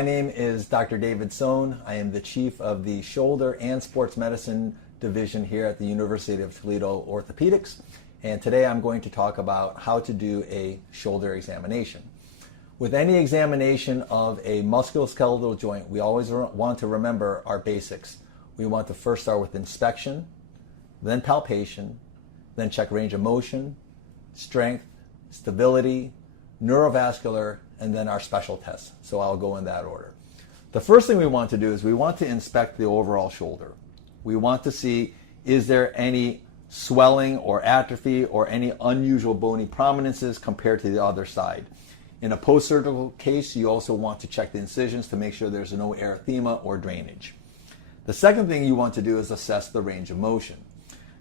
My name is Dr. David Sohn. I am the chief of the Shoulder and Sports Medicine Division here at the University of Toledo Orthopaedics. And today I'm going to talk about how to do a shoulder examination. With any examination of a musculoskeletal joint, we always want to remember our basics. We want to first start with inspection, then palpation, then check range of motion, strength, stability, neurovascular, and then our special tests. So I'll go in that order. The first thing we want to do is we want to inspect the overall shoulder. We want to see, is there any swelling or atrophy or any unusual bony prominences compared to the other side. In a post-surgical case, you also want to check the incisions to make sure there's no erythema or drainage. The second thing you want to do is assess the range of motion.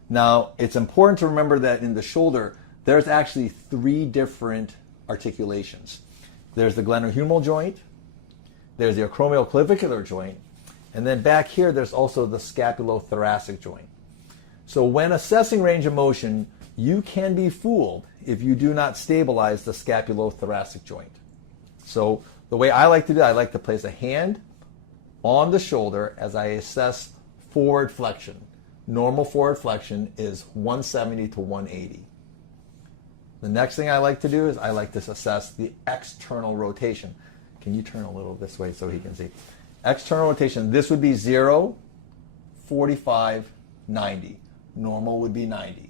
Now, it's important to remember that in the shoulder, there's actually three different articulations. There's the glenohumeral joint, there's the acromioclavicular joint, and then back here there's also the scapulothoracic joint. So when assessing range of motion, you can be fooled if you do not stabilize the scapulothoracic joint. So the way I like to do it, I like to place a hand on the shoulder as I assess forward flexion. Normal forward flexion is 170 to 180. The next thing I like to do is I like to assess the external rotation. Can you turn a little this way so he can see? External rotation, this would be 0, 45, 90. Normal would be 90.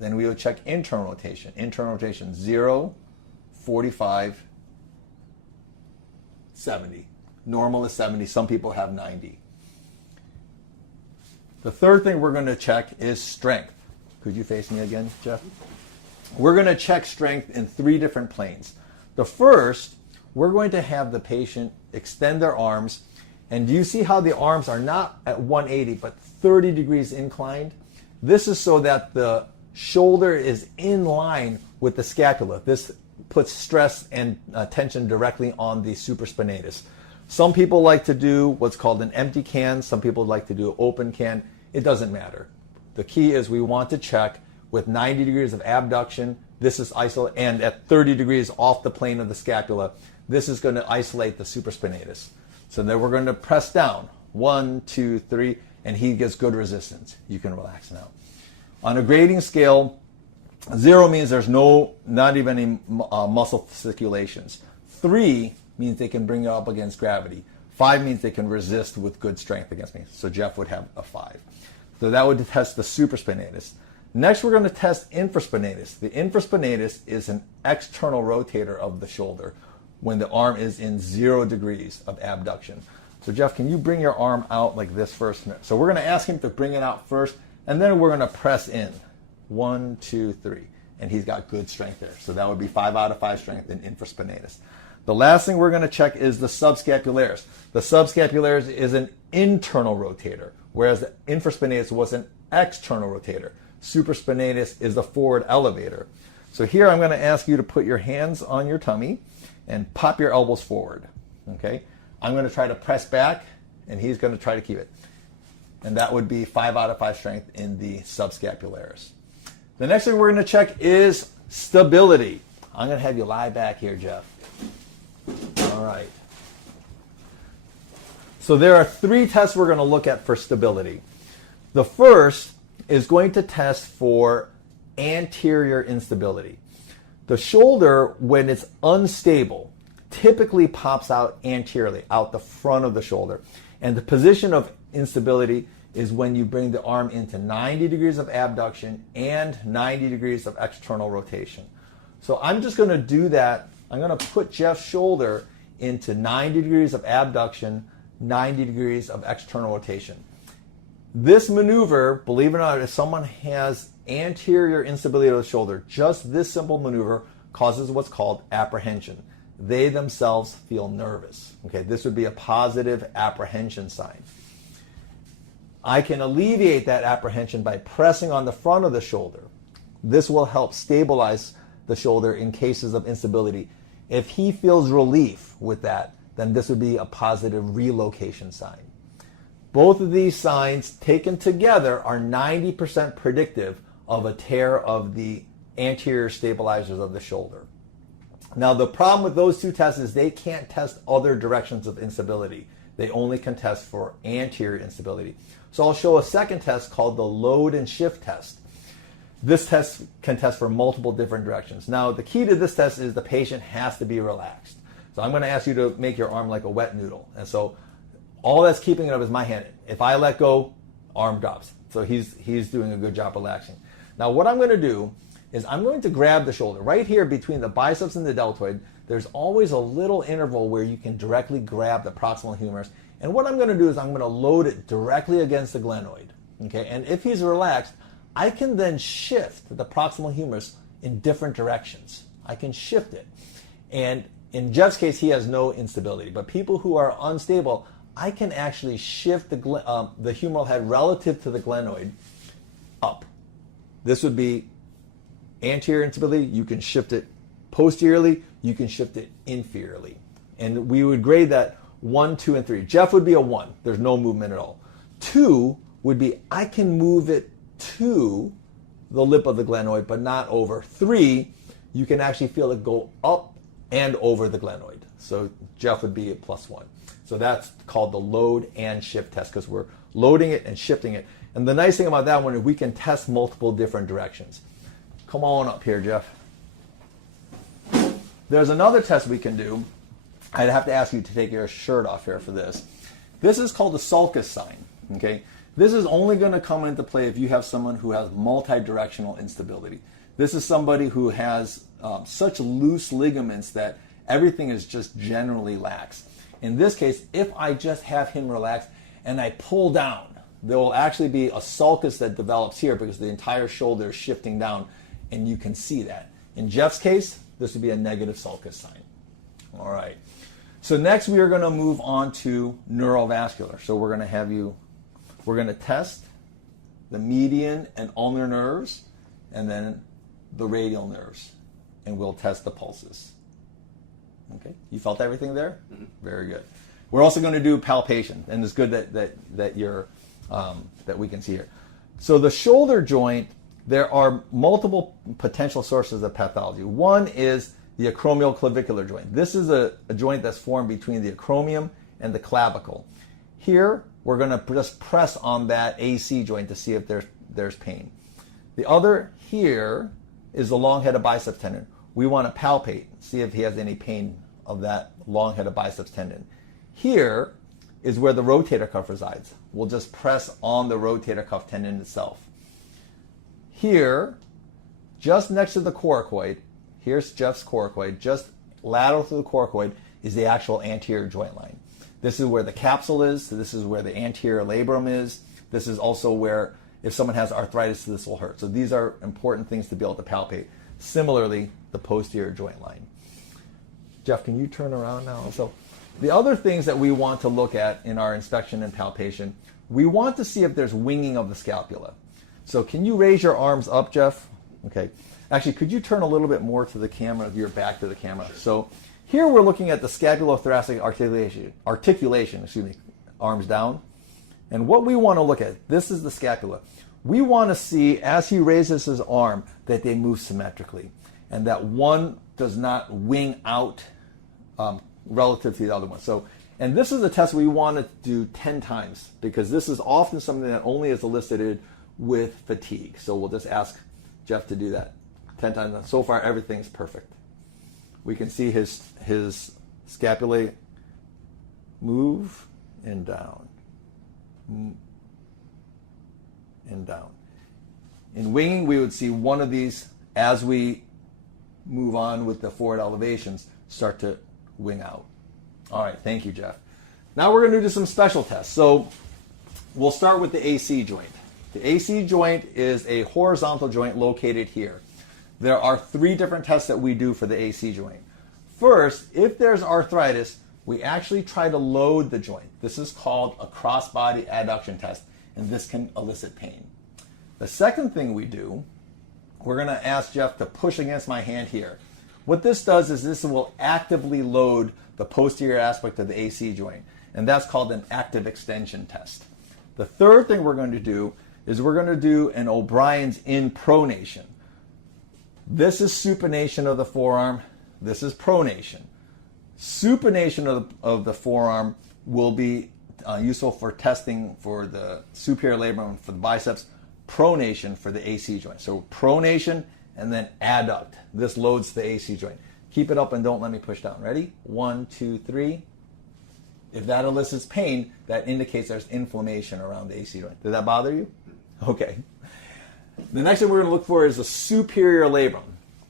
Then we would check internal rotation. Internal rotation, 0, 45, 70. Normal is 70. Some people have 90. The third thing we're going to check is strength. Could you face me again, Jeff? We're going to check strength in three different planes. The first, we're going to have the patient extend their arms, and do you see how the arms are not at 180 but 30 degrees inclined? This is so that the shoulder is in line with the scapula. This puts stress and tension directly on the supraspinatus. Some people like to do what's called an empty can. Some people like to do an open can. It doesn't matter. The key is we want to check with 90 degrees of abduction. This is isolated, and at 30 degrees off the plane of the scapula. This is going to isolate the supraspinatus. So then we're going to press down. 1, 2, 3, and he gets good resistance. You can relax now. On a grading scale, 0 means there's not even any muscle fasciculations. 3 means they can bring you up against gravity. 5 means they can resist with good strength against me. So Jeff would have a 5. So that would test the supraspinatus. Next, we're going to test infraspinatus. The infraspinatus is an external rotator of the shoulder when the arm is in 0 degrees of abduction. So Jeff, can you bring your arm out like this first? So we're going to ask him to bring it out first, and then we're going to press in. 1, 2, 3. And he's got good strength there. So that would be 5 out of 5 strength in infraspinatus. The last thing we're going to check is the subscapularis. The subscapularis is an internal rotator, whereas the infraspinatus was an external rotator. Supraspinatus is the forward elevator. So here I'm going to ask you to put your hands on your tummy and pop your elbows forward. Okay? I'm going to try to press back, and he's going to try to keep it. And that would be 5 out of 5 strength in the subscapularis. The next thing we're going to check is stability. I'm going to have you lie back here, Jeff. All right. So there are 3 tests we're going to look at for stability. The first is going to test for anterior instability. The shoulder, when it's unstable, typically pops out anteriorly, out the front of the shoulder. And the position of instability is when you bring the arm into 90 degrees of abduction and 90 degrees of external rotation. So I'm just going to do that. I'm going to put Jeff's shoulder into 90 degrees of abduction, 90 degrees of external rotation. This maneuver, believe it or not, if someone has anterior instability of the shoulder, just this simple maneuver causes what's called apprehension. They themselves feel nervous. Okay, this would be a positive apprehension sign. I can alleviate that apprehension by pressing on the front of the shoulder. This will help stabilize the shoulder in cases of instability. If he feels relief with that, then this would be a positive relocation sign. Both of these signs taken together are 90% predictive of a tear of the anterior stabilizers of the shoulder. Now, the problem with those two tests is they can't test other directions of instability. They only can test for anterior instability. So I'll show a second test called the load and shift test. This test can test for multiple different directions. Now, the key to this test is the patient has to be relaxed. So I'm going to ask you to make your arm like a wet noodle. And so all that's keeping it up is my hand. If I let go, arm drops. So he's doing a good job relaxing. Now, what I'm going to do is I'm going to grab the shoulder. Right here between the biceps and the deltoid, there's always a little interval where you can directly grab the proximal humerus. And what I'm going to do is I'm going to load it directly against the glenoid. Okay? And if he's relaxed, I can then shift the proximal humerus in different directions. I can shift it. And in Jeff's case, he has no instability. But people who are unstable, I can actually shift the humeral head relative to the glenoid up. This would be anterior instability. You can shift it posteriorly. You can shift it inferiorly. And we would grade that 1, 2, and 3. Jeff would be a 1. There's no movement at all. 2 would be I can move it to the lip of the glenoid, but not over. 3, you can actually feel it go up and over the glenoid. So Jeff would be a +1. So that's called the load and shift test because we're loading it and shifting it. And the nice thing about that one is we can test multiple different directions. Come on up here, Jeff. There's another test we can do. I'd have to ask you to take your shirt off here for this. This is called the sulcus sign. Okay? This is only going to come into play if you have someone who has multi-directional instability. This is somebody who has such loose ligaments that everything is just generally lax. In this case, if I just have him relaxed and I pull down, there will actually be a sulcus that develops here because the entire shoulder is shifting down, and you can see that. In Jeff's case, this would be a negative sulcus sign. All right. So next we are going to move on to neurovascular. So we're going to test the median and ulnar nerves and then the radial nerves, and we'll test the pulses. Okay, you felt everything there? Mm-hmm. Very good. We're also going to do palpation, and it's good that we can see here. So the shoulder joint, there are multiple potential sources of pathology. One is the acromioclavicular joint. This is a joint that's formed between the acromion and the clavicle. Here, we're going to just press on that AC joint to see if there's pain. The other here is the long-headed biceps tendon. We want to palpate, see if he has any pain of that long-headed biceps tendon. Here is where the rotator cuff resides. We'll just press on the rotator cuff tendon itself. Here, just next to the coracoid, here's Jeff's coracoid, just lateral to the coracoid is the actual anterior joint line. This is where the capsule is, so this is where the anterior labrum is. This is also where, if someone has arthritis, this will hurt. So these are important things to be able to palpate. Similarly, the posterior joint line. Jeff, can you turn around now? So the other things that we want to look at in our inspection and palpation, we want to see if there's winging of the scapula. So can you raise your arms up, Jeff? Okay. Actually, could you turn a little bit more to the camera, your back to the camera? So here we're looking at the scapulothoracic articulation, arms down. And what we want to look at, this is the scapula. We want to see, as he raises his arm, that they move symmetrically and that one does not wing out relative to the other one. So, and this is a test we want to do 10 times because this is often something that only is elicited with fatigue. So we'll just ask Jeff to do that 10 times. And so far, everything's perfect. We can see his scapulae move and down. And down. In winging, we would see one of these as we move on with the forward elevations start to wing out. All right, thank you, Jeff. Now we're going to do some special tests. So we'll start with the AC joint. The AC joint is a horizontal joint located here. There are 3 different tests that we do for the AC joint. First, if there's arthritis, we actually try to load the joint. This is called a cross-body adduction test, and this can elicit pain. The second thing we do, we're going to ask Jeff to push against my hand here. What this does is this will actively load the posterior aspect of the AC joint, and that's called an active extension test. The third thing we're going to do is we're going to do an O'Brien's in pronation. This is supination of the forearm. This is pronation. Supination of the forearm will be useful for testing for the superior labrum for the biceps, pronation for the AC joint. So pronation and then adduct. This loads the AC joint. Keep it up and don't let me push down. Ready? 1, 2, 3. If that elicits pain, that indicates there's inflammation around the AC joint. Did that bother you? Okay. The next thing we're going to look for is the superior labrum.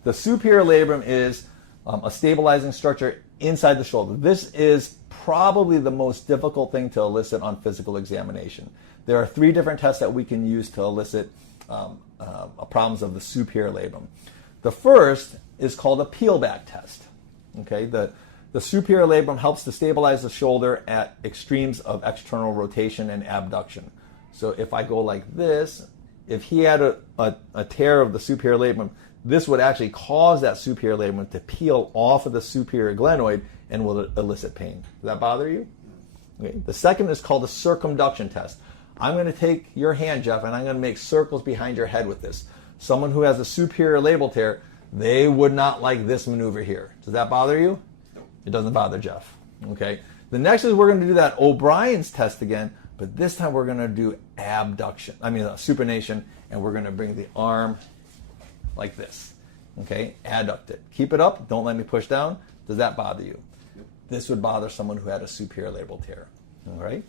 The superior labrum is a stabilizing structure inside the shoulder. This is probably the most difficult thing to elicit on physical examination. There are 3 different tests that we can use to elicit problems of the superior labrum. The first is called a peel-back test. Okay, the superior labrum helps to stabilize the shoulder at extremes of external rotation and abduction. So if I go like this, if he had a tear of the superior labrum, this would actually cause that superior labrum to peel off of the superior glenoid and will elicit pain. Does that bother you? Okay. The second is called a circumduction test. I'm going to take your hand, Jeff, and I'm going to make circles behind your head with this. Someone who has a superior labral tear, they would not like this maneuver here. Does that bother you? It doesn't bother Jeff. Okay. The next is we're going to do that O'Brien's test again, but this time we're going to do supination, and we're going to bring the arm like this. Okay, adduct it. Keep it up. Don't let me push down. Does that bother you? This would bother someone who had a superior labral tear. All right.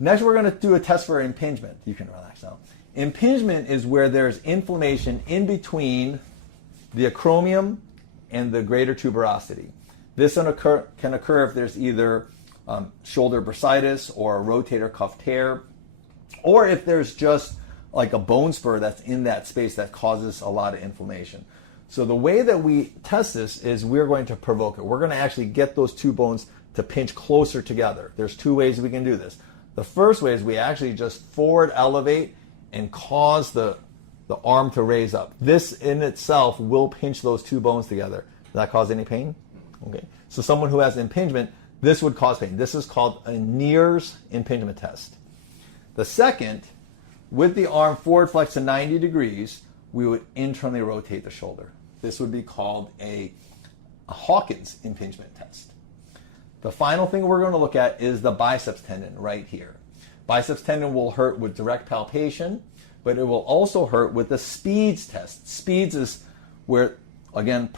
Next, we're going to do a test for impingement. You can relax now. Impingement is where there's inflammation in between the acromion and the greater tuberosity. This can occur if there's either shoulder bursitis or a rotator cuff tear, or if there's just like a bone spur that's in that space that causes a lot of inflammation. So the way that we test this is we're going to provoke it. We're going to actually get those 2 bones to pinch closer together. There's 2 ways we can do this. The first way is we actually just forward elevate and cause the arm to raise up. This in itself will pinch those 2 bones together. Does that cause any pain? Okay. So someone who has impingement, this would cause pain. This is called a Neer's impingement test. The second, with the arm forward flexed to 90 degrees, we would internally rotate the shoulder. This would be called a Hawkins impingement test. The final thing we're going to look at is the biceps tendon right here. Biceps tendon will hurt with direct palpation, but it will also hurt with the Speeds test. Speeds is where, again,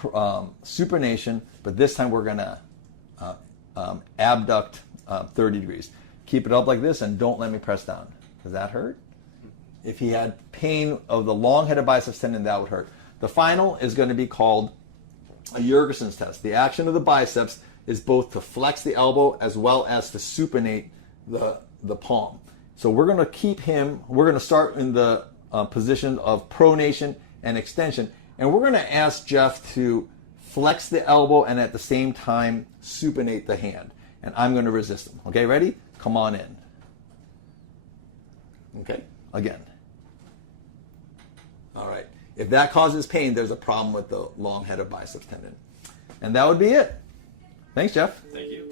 supination, but this time we're going to abduct 30 degrees. Keep it up like this and don't let me press down. Does that hurt? If he had pain of the long-headed biceps tendon, that would hurt. The final is going to be called a Jurgensen's test. The action of the biceps is both to flex the elbow as well as to supinate the palm. So we're going to start in the position of pronation and extension, and we're going to ask Jeff to flex the elbow and at the same time supinate the hand. And I'm going to resist him. Okay, ready? Come on in. Okay, again. All right. If that causes pain, there's a problem with the long head of biceps tendon. And that would be it. Thanks, Jeff. Thank you.